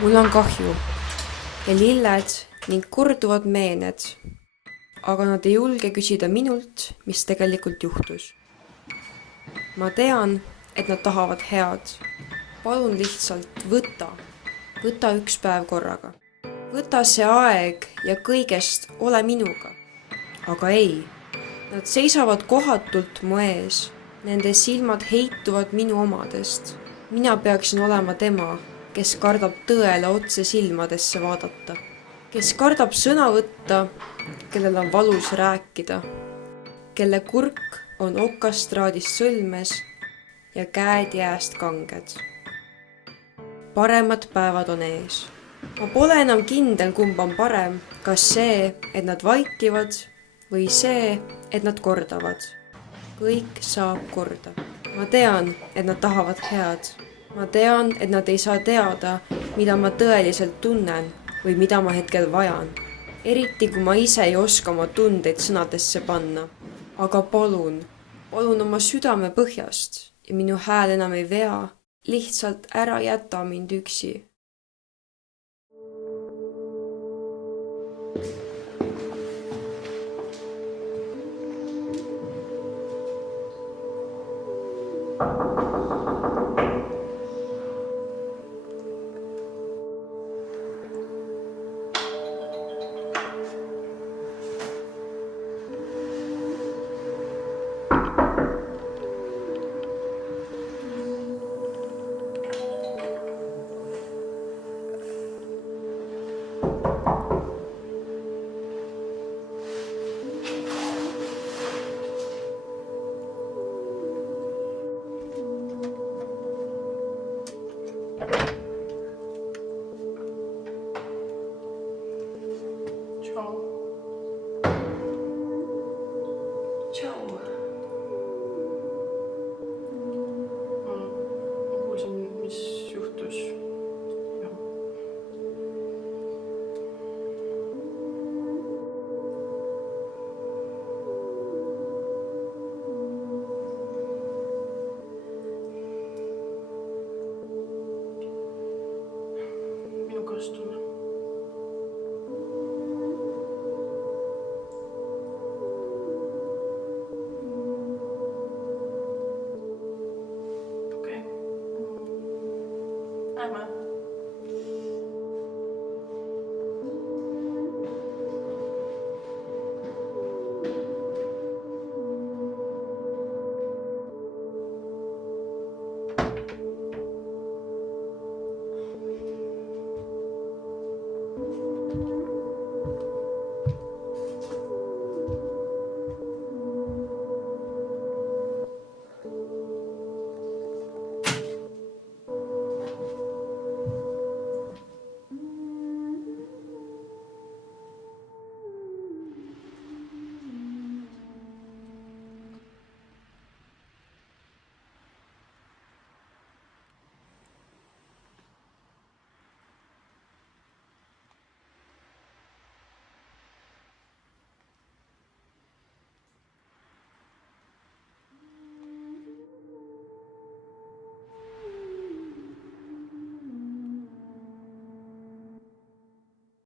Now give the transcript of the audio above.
Mul on kahju ja lilled ning korduvad meened, aga nad ei julge küsida minult, mis tegelikult juhtus. Ma tean, et nad tahavad head. Palun lihtsalt võta üks päev korraga. Võta see aeg ja kõigest ole minuga. Aga ei, nad seisavad kohatult mu ees. Nende silmad heituvad minu omadest. Mina peaksin olema tema, kes kardab tõele otse silmadesse vaadata. Kes kardab sõna võtta, kellel on valus rääkida. Kelle kurk on okastraadist sõlmes ja käed jääst kanged. Paremad päevad on ees. Ma pole enam kindel, kumb on parem, kas see, et nad vaikivad või see, et nad kordavad. Kõik saab korda. Ma tean, et nad tahavad head. Ma tean, et nad ei saa teada, mida ma tõeliselt tunnen või mida ma hetkel vajan. Eriti, kui ma ise ei oska oma tundeid sõnadesse panna. Aga palun oma südame põhjast ja minu hääl enam ei vea. Lihtsalt ära jäta mind üksi. Ciao. Ma kuulsin, mis juhtus. Minu kaastunne. Lähme.